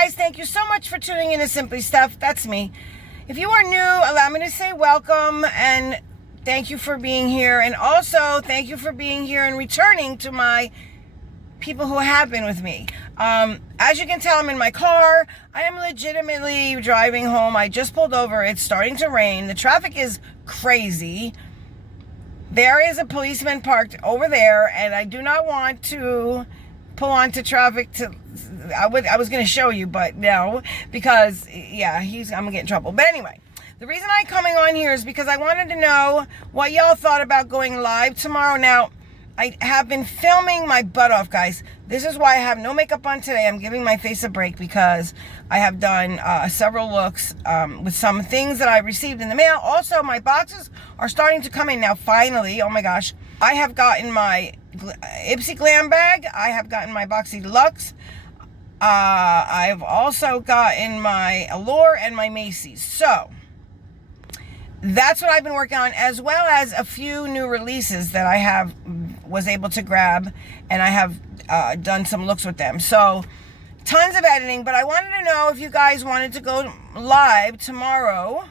guys, thank you so much for tuning in to Simply Steph. That's me. If you are new, allow me to say welcome and thank you for being here. And also, thank you for being here and returning to my people who have been with me. As you can tell, I'm in my car. I am legitimately driving home. I just pulled over. It's starting to rain. The traffic is crazy. There is a policeman parked over there, and I do not want to pull onto traffic I was going to show you, but no, because yeah, I'm gonna get in trouble. But anyway, the reason I'm coming on here is because I wanted to know what y'all thought about going live tomorrow. Now, I have been filming my butt off, guys. This is why I have no makeup on today. I'm giving my face a break because I have done several looks with some things that I received in the mail. Also, my boxes are starting to come in now, finally. Oh my gosh. I have gotten my Ipsy Glam bag. I have gotten my Boxy Deluxe. I've also gotten my Allure and my Macy's. So, that's what I've been working on, as well as a few new releases that I was able to grab, and I have done some looks with them. So, tons of editing, but I wanted to know if you guys wanted to go live tomorrow,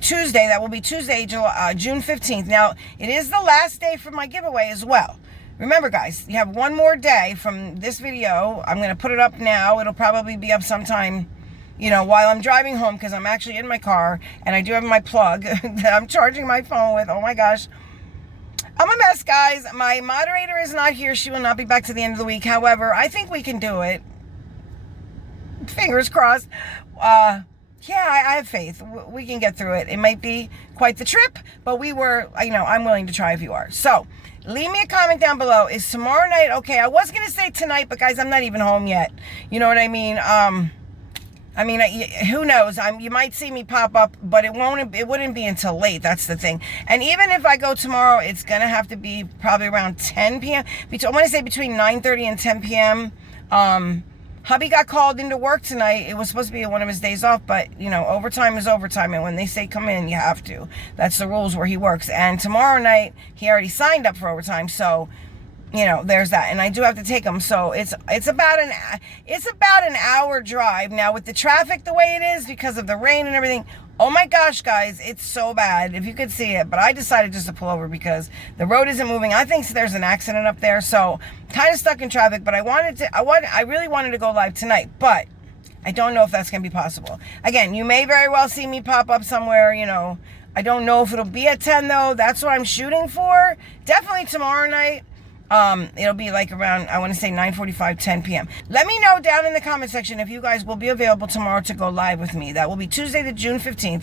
Tuesday. That will be Tuesday, June 15th. Now, it is the last day for my giveaway as well. Remember, guys, you have one more day from this video. I'm going to put it up now. It'll probably be up sometime, while I'm driving home, because I'm actually in my car, and I do have my plug that I'm charging my phone with. Oh my gosh. I'm a mess, guys. My moderator is not here. She will not be back to the end of the week. However, I think we can do it. Fingers crossed. Yeah, I have faith. We can get through it. It might be quite the trip, but I'm willing to try if you are. So, leave me a comment down below. Is tomorrow night okay? I was going to say tonight, but guys, I'm not even home yet. You know what I mean? Who knows? You might see me pop up, but it wouldn't be until late. That's the thing. And even if I go tomorrow, it's going to have to be probably around 10 p.m. I want to say between 9:30 and 10 p.m. Hubby got called into work tonight. It was supposed to be one of his days off, but, overtime is overtime. And when they say come in, you have to. That's the rules where he works. And tomorrow night, he already signed up for overtime. So, there's that. And I do have to take him. So it's about an hour drive. Now, with the traffic the way it is, because of the rain and everything, oh my gosh, guys, it's so bad. If you could see it. But I decided just to pull over because the road isn't moving. I think there's an accident up there. So, kind of stuck in traffic. But I really wanted to go live tonight. But I don't know if that's going to be possible. Again, you may very well see me pop up somewhere, I don't know if it'll be at 10, though. That's what I'm shooting for. Definitely tomorrow night. It'll be like around, I want to say 9:45, 10 p.m. Let me know down in the comment section if you guys will be available tomorrow to go live with me. That will be Tuesday, the June 15th.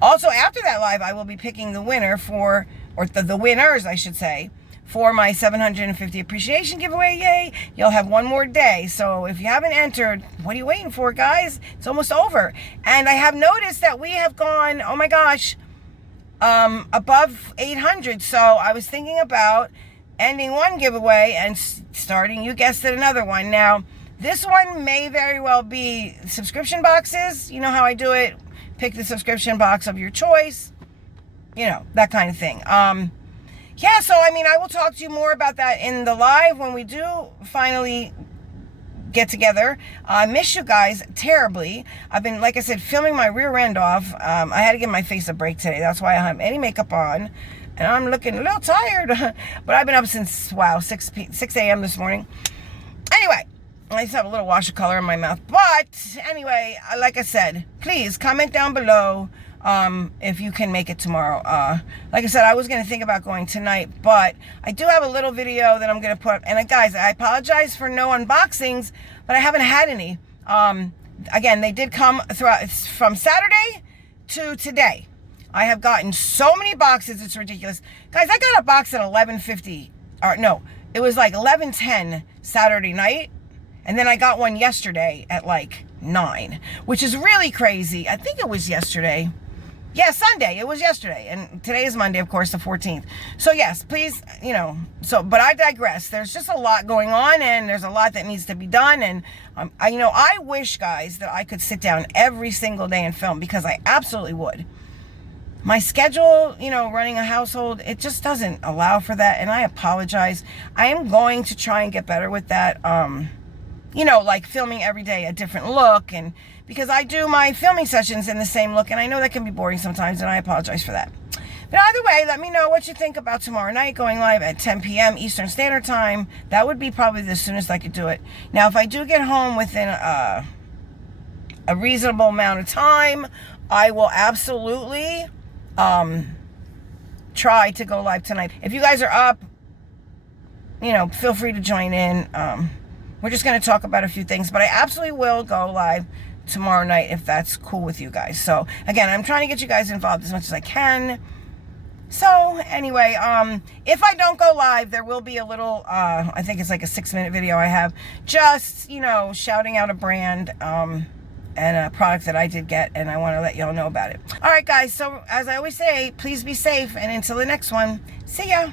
Also, after that live, I will be picking the winner the winners, I should say, for my 750 appreciation giveaway. Yay! You'll have one more day. So if you haven't entered, what are you waiting for, guys? It's almost over. And I have noticed that we have gone, oh my gosh, above 800. So I was thinking about ending one giveaway and starting, you guessed it, another one. Now, this one may very well be subscription boxes. You know how I do it. Pick the subscription box of your choice. That kind of thing. Yeah, so, I will talk to you more about that in the live when we do finally get together. I miss you guys terribly. I've been, like I said, filming my rear end off. I had to give my face a break today. That's why I don't have any makeup on. And I'm looking a little tired. But I've been up since, 6 a.m. this morning. Anyway, I just have a little wash of color in my mouth. But anyway, like I said, please comment down below if you can make it tomorrow. Like I said, I was going to think about going tonight. But I do have a little video that I'm going to put. And guys, I apologize for no unboxings. But I haven't had any. Again, they did come from Saturday to today. I have gotten so many boxes, it's ridiculous. Guys, I got a box at 11:50, or no, it was like 11:10 Saturday night, and then I got one yesterday at like 9, which is really crazy. I think it was yesterday. Yeah, Sunday, it was yesterday, and today is Monday, of course, the 14th. So yes, please, but I digress. There's just a lot going on, and there's a lot that needs to be done, and I wish, guys, that I could sit down every single day and film, because I absolutely would. My schedule, running a household, it just doesn't allow for that. And I apologize. I am going to try and get better with that. you know, like filming every day a different look, and because I do my filming sessions in the same look, and I know that can be boring sometimes, and I apologize for that. But either way, let me know what you think about tomorrow night going live at 10 p.m. Eastern Standard Time. That would be probably the soonest I could do it. Now, if I do get home within a reasonable amount of time, I will absolutely try to go live tonight. If you guys are up, you know, feel free to join in. We're just going to talk about a few things, but I absolutely will go live tomorrow night if that's cool with you guys. So, again, I'm trying to get you guys involved as much as I can. So, anyway, if I don't go live, there will be a little, I think it's like a 6-minute video I have, just, you know, shouting out a brand, and a product that I did get, and I want to let y'all know about it. All right, guys, so as I always say, please be safe, and until the next one, see ya.